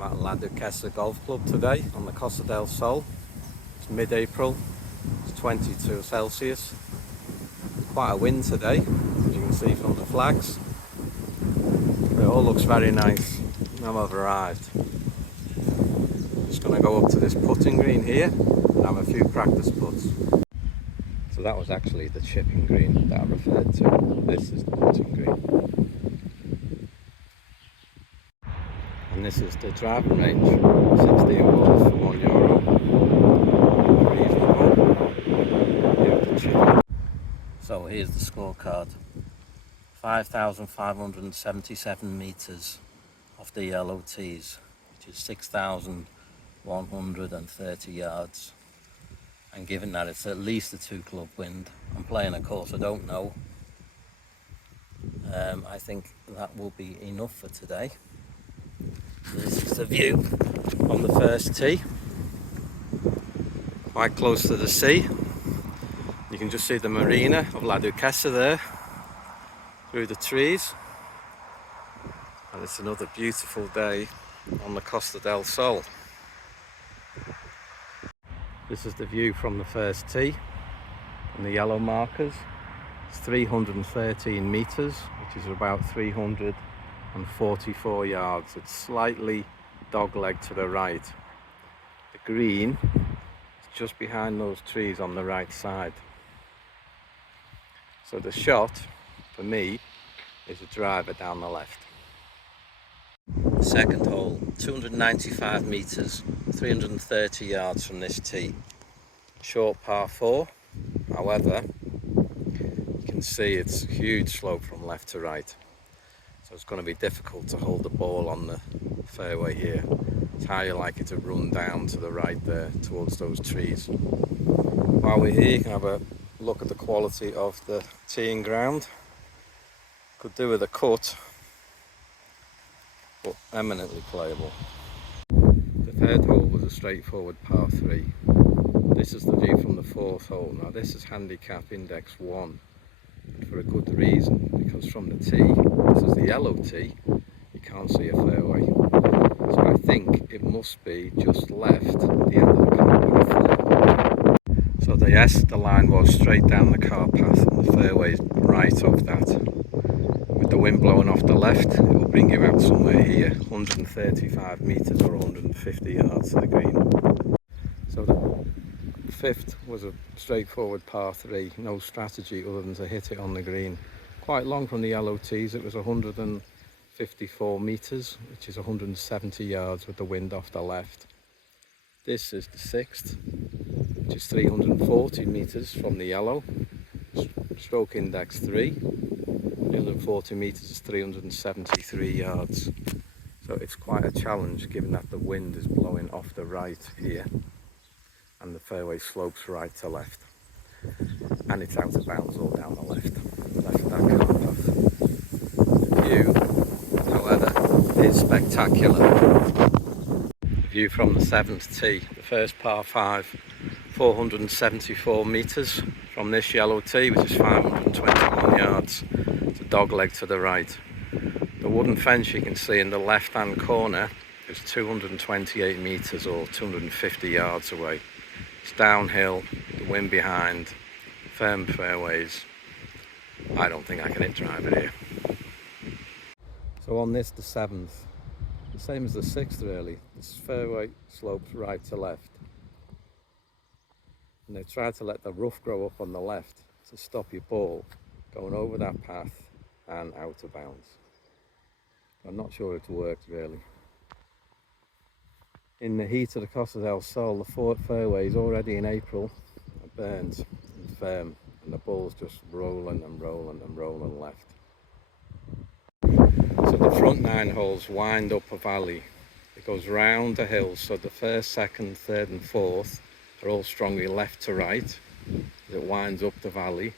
I'm at La Duquesa Golf Club today on the Costa del Sol. It's mid-April, it's 22 Celsius. Quite a wind today, as you can see from the flags. It all looks very nice. Now I've arrived. Just going to go up to this putting green here and have a few practice putts. So that was actually the chipping green that I referred to. This is the putting green. And this is the driving range, 16 balls for €1. Reasonable. So here's the scorecard. 5,577 metres off the yellow tees, which is 6,130 yards. And given that it's at least a 2-club wind, I'm playing a course I don't know. I think that will be enough for today. This is the view on the first tee, quite close to the sea. You can just see the marina of La Duquesa there through the trees, and it's another beautiful day on the Costa del Sol. This is the view from the first tee and the yellow markers. It's 313 metres, which is about 344 yards. It's slightly dogleg to the right. The green is just behind those trees on the right side. So the shot for me is a driver down the left. Second hole, 295 metres, 330 yards from this tee. Short par 4, however, you can see it's a huge slope from left to right. So it's going to be difficult to hold the ball on the fairway here. It's highly likely to run down to the right there towards those trees. While we're here, you can have a look at the quality of the teeing ground. Could do with a cut, but eminently playable. The third hole was a straightforward par 3. This is the view from the fourth hole. Now this is handicap index 1, and for a good reason, because from the tee, this is the yellow tee, you can't see a fairway. So I think it must be just left at the end of the car path. So the line was straight down the car path, and the fairway is right off that. With the wind blowing off the left, it will bring you out somewhere here, 135 metres or 150 yards to the green. So the fifth was a straightforward par 3, no strategy other than to hit it on the green. Quite long from the yellow tees, it was 154 metres, which is 170 yards with the wind off the left. This is the sixth, which is 340 metres from the yellow, stroke index 3. 340 metres is 373 yards. So it's quite a challenge given that the wind is blowing off the right here and the fairway slopes right to left. And it's out of bounds all down the left of that car path. The view, however, is spectacular. The view from the 7th tee, the first par 5, 474 metres from this yellow tee, which is 521 yards. It's a dogleg to the right. The wooden fence you can see in the left hand corner is 228 metres or 250 yards away. It's downhill, the wind behind, firm fairways. I don't think I can hit driver here. So on this, the 7th, the same as the 6th really, this fairway slopes right to left. And they try to let the rough grow up on the left to stop your ball going over that path and out of bounds. I'm not sure it's worked really. In the heat of the Costa del Sol, the fairways already in April are burnt and firm, and the ball's just rolling and rolling and rolling left. So the front 9 holes wind up a valley. It goes round a hill, so the first, second, third and fourth are all strongly left to right. It winds up the valley,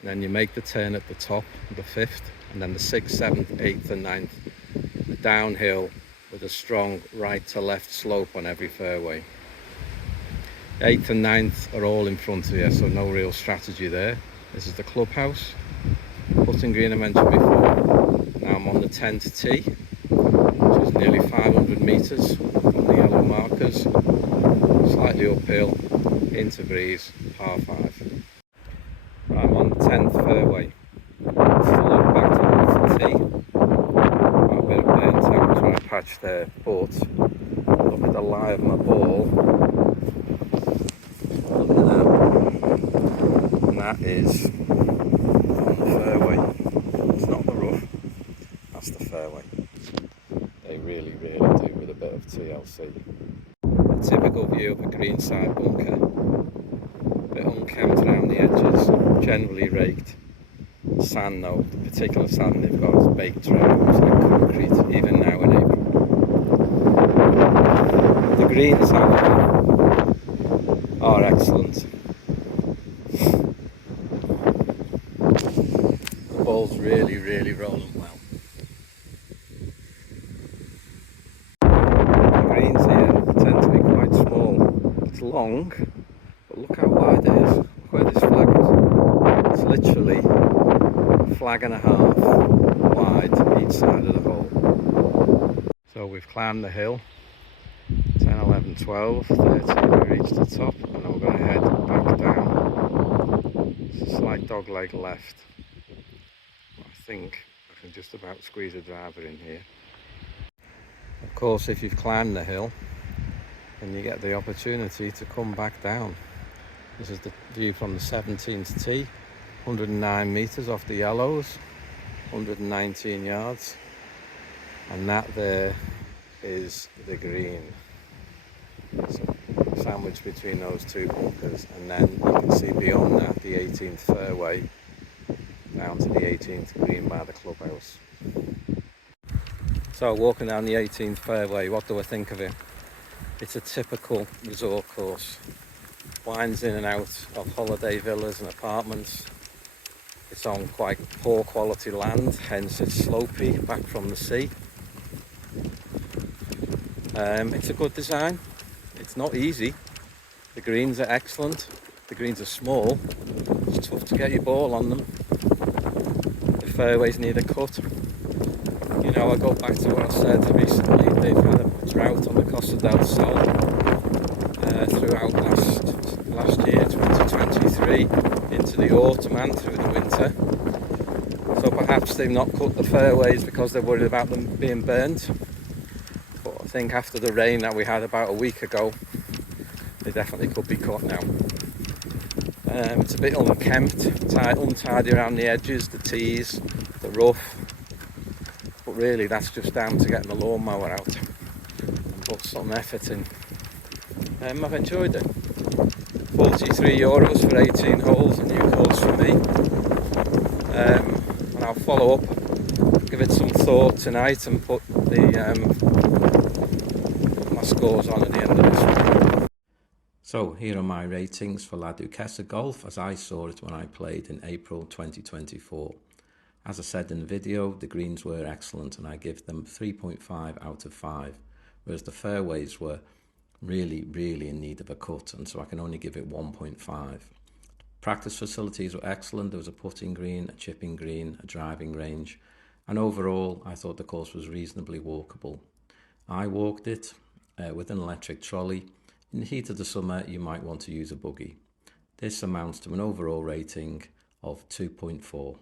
and then you make the turn at the top, the 5th, and then the 6th, 7th, 8th and 9th, the downhill with a strong right to left slope on every fairway. 8th and 9th are all in front of you, so no real strategy there. This is the clubhouse, putting green I mentioned before. Now I'm on the 10th tee, which is nearly 500 metres from the yellow markers, slightly uphill, into breeze, par 5. I'm on the 10th fairway. Still look back towards the tee. Got a bit of burnt out dry patch there, but look at the lie of my ball. Look at that. And that is on the fairway. It's not the rough, that's the fairway. They really do with a bit of TLC. A typical view of a greenside bunker. A bit unkempt around the edges, generally raked. Sand though, the particular sand they've got is baked around, it's like concrete, even now in April. The greens, however, are excellent. The ball's really rolling well. The greens here tend to be quite small. It's long, but look how wide it is. Look where this flag is. It's literally a flag and a half wide each side of the hole. So we've climbed the hill. 10, 11, 12, 13, we reached the top, and now we're going to head back down. It's a slight dog leg left. I think I can just about squeeze a driver in here. Of course, if you've climbed the hill, then you get the opportunity to come back down. This is the view from the 17th tee, 109 metres off the yellows, 119 yards, and that there is the green. So, sandwiched between those two bunkers, and then you can see beyond that the 18th fairway down to the 18th green by the clubhouse. So walking down the 18th fairway, what do I think of it? It's a typical resort course. Winds in and out of holiday villas and apartments. It's on quite poor quality land, hence it's slopey back from the sea. It's a good design. It's not easy. The greens are excellent. The greens are small. It's tough to get your ball on them. The fairways need a cut. You know, I go back to what I said recently. They've had a drought on the Costa del Sol throughout last year, 2023, into the autumn and through the winter. So perhaps they've not cut the fairways because they're worried about them being burnt. But I think after the rain that we had about a week ago, they definitely could be cut now. It's a bit unkempt, untidy around the edges, the tees, the rough. But really that's just down to getting the lawnmower out and put some effort in. I've enjoyed it. €43 for 18 holes, a new course for me. And I'll follow up, give it some thought tonight and put my scores on at the end of this one. So here are my ratings for La Duquesa Golf as I saw it when I played in April 2024. As I said in the video, the greens were excellent and I give them 3.5 out of 5, whereas the fairways were really in need of a cut, and so I can only give it 1.5. Practice facilities were excellent. There was a putting green, a chipping green, a driving range, and overall I thought the course was reasonably walkable. I walked it with an electric trolley. In the heat of the summer you might want to use a buggy. This amounts to an overall rating of 2.4.